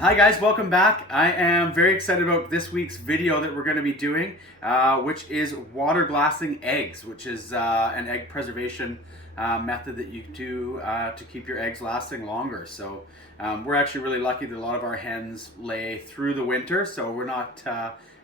Hi guys, welcome back. I am very excited about this week's video that we're going to be doing, which is water glassing eggs, which is an egg preservation method that you do to keep your eggs lasting longer. So we're actually really lucky that a lot of our hens lay through the winter, so we're not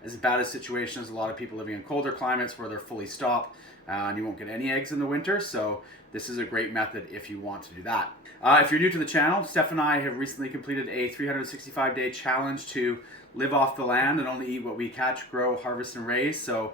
as bad a situation as a lot of people living in colder climates where they're fully stopped and you won't get any eggs in the winter. So this is a great method if you want to do that. If you're new to the channel, Steph and I have recently completed a 365-day challenge to live off the land and only eat what we catch, grow, harvest, and raise. So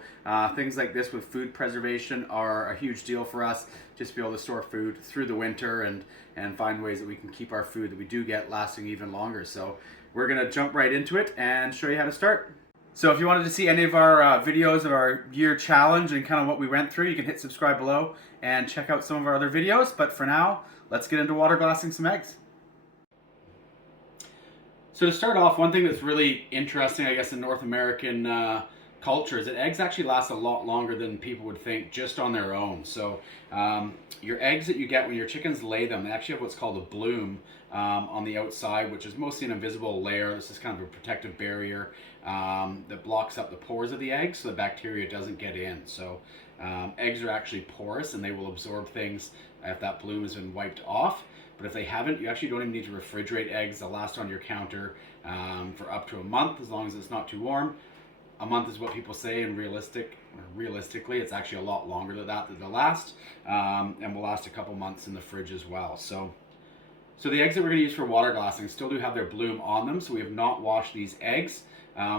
things like this with food preservation are a huge deal for us, just to be able to store food through the winter and find ways that we can keep our food that we do get lasting even longer. So we're going to jump right into it and show you how to start. So if you wanted to see any of our videos of our year challenge and kind of what we went through, you can hit subscribe below and check out some of our other videos. But for now, let's get into water glassing some eggs. So to start off, one thing that's really interesting, I guess, in North American culture is that eggs actually last a lot longer than people would think just on their own. So your eggs that you get when your chickens lay them, they actually have what's called a bloom on the outside, which is mostly an invisible layer. This is kind of a protective barrier that blocks up the pores of the eggs so the bacteria doesn't get in. So eggs are actually porous and they will absorb things if that bloom has been wiped off. But if they haven't, you actually don't even need to refrigerate eggs. They'll last on your counter for up to a month, as long as it's not too warm. A month is what people say, and realistically, it's actually a lot longer than that they'll last, and will last a couple months in the fridge as well. So the eggs that we're going to use for water glassing still do have their bloom on them, so we have not washed these eggs,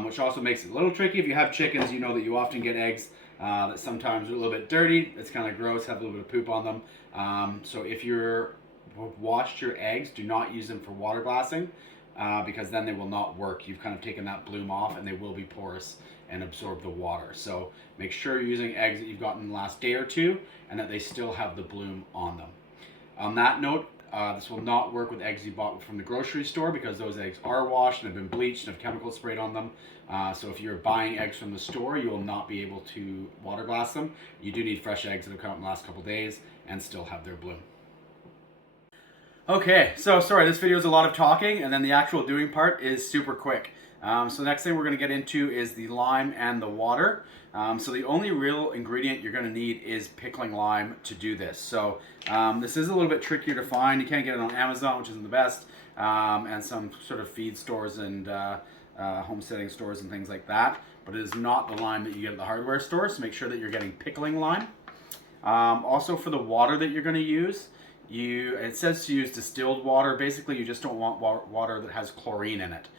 which also makes it a little tricky. If you have chickens, you know that you often get eggs that sometimes are a little bit dirty. It's kind of gross, have a little bit of poop on them. So if you're washed your eggs, do not use them for water glassing because then they will not work. You've kind of taken that bloom off and they will be porous and absorb the water. So make sure you're using eggs that you've gotten in the last day or two and that they still have the bloom on them. On that note, this will not work with eggs you bought from the grocery store because those eggs are washed and have been bleached and have chemicals sprayed on them. So if you're buying eggs from the store, you will not be able to water glass them. You do need fresh eggs that have come out in the last couple days and still have their bloom. Okay, so sorry, this video is a lot of talking and then the actual doing part is super quick. So the next thing we're going to get into is the lime and the water. So the only real ingredient you're going to need is pickling lime to do this. So this is a little bit trickier to find. You can't get it on Amazon, which isn't the best, and some sort of feed stores and homesteading stores and things like that. But it is not the lime that you get at the hardware store, so make sure that you're getting pickling lime. Also for the water that you're going to use, it says to use distilled water. Basically, you just don't want water that has chlorine in it.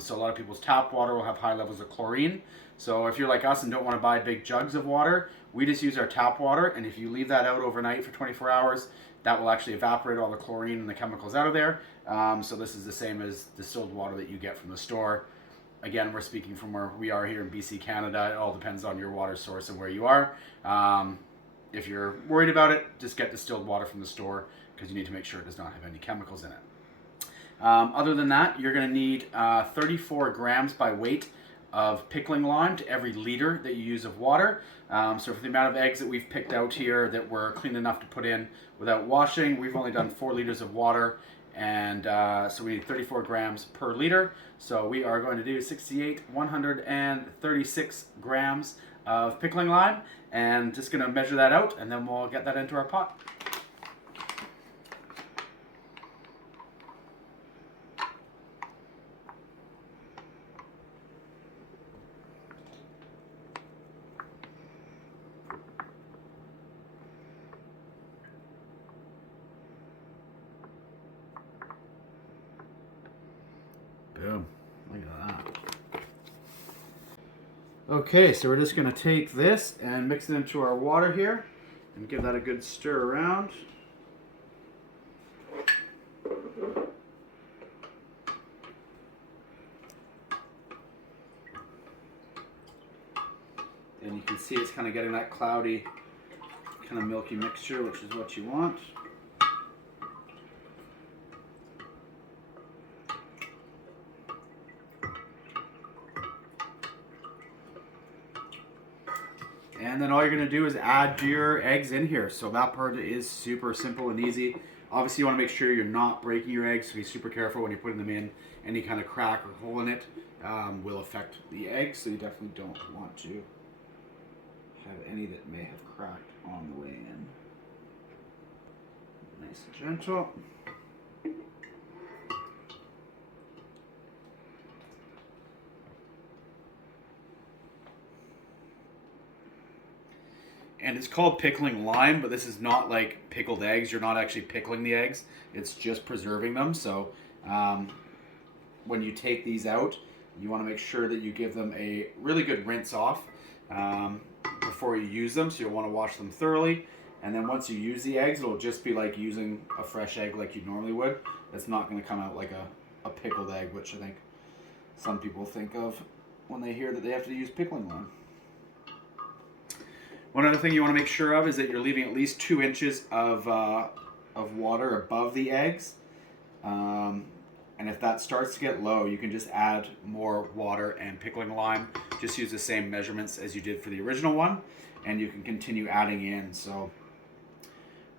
So a lot of people's tap water will have high levels of chlorine. So if you're like us and don't want to buy big jugs of water, we just use our tap water. And if you leave that out overnight for 24 hours, that will actually evaporate all the chlorine and the chemicals out of there. So this is the same as distilled water that you get from the store. Again, we're speaking from where we are here in BC, Canada. It all depends on your water source and where you are. If you're worried about it, just get distilled water from the store because you need to make sure it does not have any chemicals in it. Other than that, you're going to need 34 grams by weight of pickling lime to every liter that you use of water. So for the amount of eggs that we've picked out here that were clean enough to put in without washing, we've only done 4 liters of water, and so we need 34 grams per liter. So we are going to do 136 grams of pickling lime, and just going to measure that out, and then we'll get that into our pot. Boom. Look at that. Okay, so we're just going to take this and mix it into our water here and give that a good stir around. And you can see it's kind of getting that cloudy, kind of milky mixture, which is what you want. And then all you're going to do is add your eggs in here. So that part is super simple and easy. Obviously, you want to make sure you're not breaking your eggs, so be super careful when you're putting them in. Any kind of crack or hole in it will affect the eggs, so you definitely don't want to have any that may have cracked on the way in. Nice and gentle. And it's called pickling lime, but this is not like pickled eggs. You're not actually pickling the eggs. It's just preserving them. So when you take these out, you want to make sure that you give them a really good rinse off before you use them. So you'll want to wash them thoroughly. And then once you use the eggs, it'll just be like using a fresh egg like you normally would. It's not going to come out like a pickled egg, which I think some people think of when they hear that they have to use pickling lime. One other thing you want to make sure of is that you're leaving at least 2 inches of water above the eggs. And if that starts to get low, you can just add more water and pickling lime. Just use the same measurements as you did for the original one, and you can continue adding in. So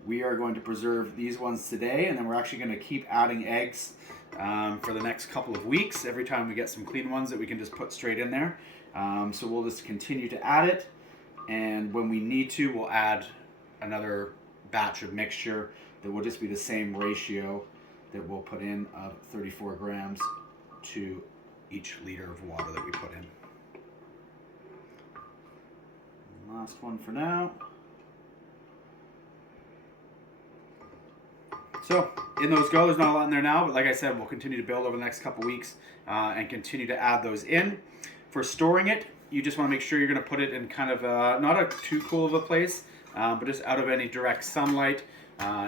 we are going to preserve these ones today, and then we're actually going to keep adding eggs for the next couple of weeks. Every time we get some clean ones that we can just put straight in there. So we'll just continue to add it. And when we need to, we'll add another batch of mixture that will just be the same ratio that we'll put in of 34 grams to each liter of water that we put in. Last one for now. So in those go, there's not a lot in there now, but like I said, we'll continue to build over the next couple weeks and continue to add those in. For storing it, you just want to make sure you're going to put it in kind of not a too cool of a place, but just out of any direct sunlight,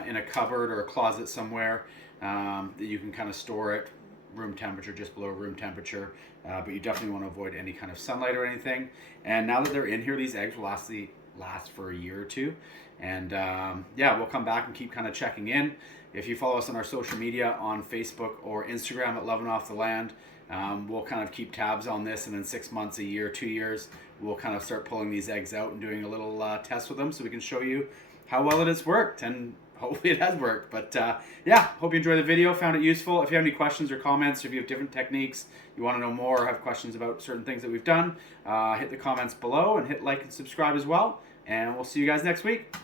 in a cupboard or a closet somewhere that you can kind of store it room temperature, just below room temperature. But you definitely want to avoid any kind of sunlight or anything. And now that they're in here, these eggs will last for a year or two. And yeah, we'll come back and keep kind of checking in. If you follow us on our social media on Facebook or Instagram at Lovin' Off the Land, we'll kind of keep tabs on this, and in 6 months, a year, 2 years, we'll kind of start pulling these eggs out and doing a little test with them so we can show you how well it has worked, and hopefully it has worked. But yeah, hope you enjoyed the video, found it useful. If you have any questions or comments, or if you have different techniques, you want to know more or have questions about certain things that we've done, hit the comments below and hit like and subscribe as well, and we'll see you guys next week.